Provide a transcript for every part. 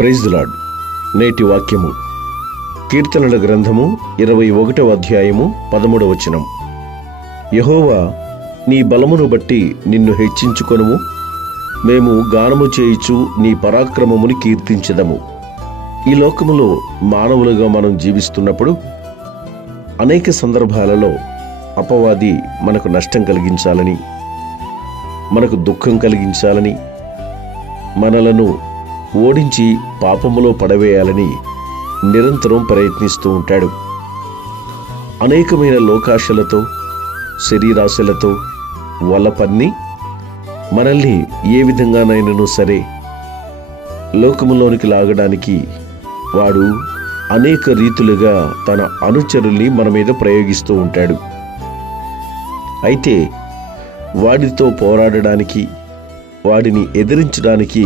Praise the lord. నేటి వాక్యము కీర్తనల గ్రంథము 21వ అధ్యాయము 13వ వచనం. యెహోవా, నీ బలమును బట్టి నిన్ను హెచ్చించుకొనుము, మేము గానము చేయుచు నీ పరాక్రమముని కీర్తించెదము. ఈ లోకములో మానవులుగా మనం జీవిస్తున్నప్పుడు అనేక సందర్భాలలో అపవాది మనకు నష్టం కలిగించాలని, మనకు దుఃఖం కలిగించాలని, మనలను ఓడించి పాపములో పడవేయాలని నిరంతరం ప్రయత్నిస్తూ ఉంటాడు. అనేకమైన లోకాశలతో, శరీరాశలతో వలపన్ని మనల్ని ఏ విధంగానైనను సరే లోకములోనికి లాగడానికి వాడు అనేక రీతులుగా తన అనుచరుల్ని మన మీద ప్రయోగిస్తూ ఉంటాడు. అయితే వాడితో పోరాడడానికి, వాడిని ఎదిరించడానికి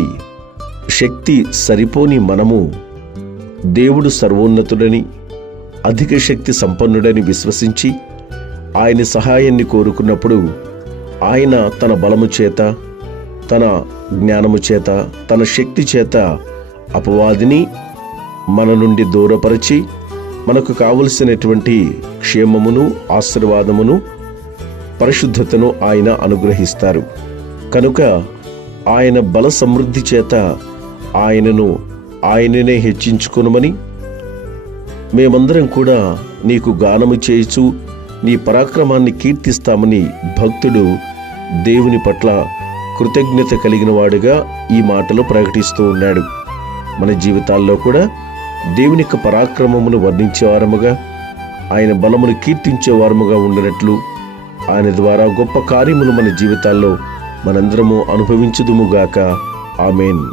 శక్తి సరిపోని మనము దేవుడు సర్వోన్నతుడని, అధిక శక్తి సంపన్నుడని విశ్వసించి ఆయన సహాయాన్ని కోరుకున్నప్పుడు ఆయన తన బలము చేత, తన జ్ఞానము చేత, తన శక్తి చేత అపవాదిని మన నుండి దూరపరిచి మనకు కావలసినటువంటి క్షేమమును, ఆశీర్వాదమును, పరిశుద్ధతను ఆయన అనుగ్రహిస్తారు. కనుక ఆయన బల సమృద్ధి చేత ఆయననే హెచ్చించుకొనుమని, మేమందరం కూడా నీకు గానము చేయుచు నీ పరాక్రమాన్ని కీర్తిస్తామని భక్తుడు దేవుని పట్ల కృతజ్ఞత కలిగిన వాడుగా ఈ మాటలు ప్రకటిస్తూ ఉన్నాడు. మన జీవితాల్లో కూడా దేవుని యొక్క పరాక్రమమును వర్ణించేవారముగా, ఆయన బలమును కీర్తించేవారముగా ఉండినట్లు ఆయన ద్వారా గొప్ప కార్యములు మన జీవితాల్లో మనందరము అనుభవించుదుముగాక. ఆమేన్.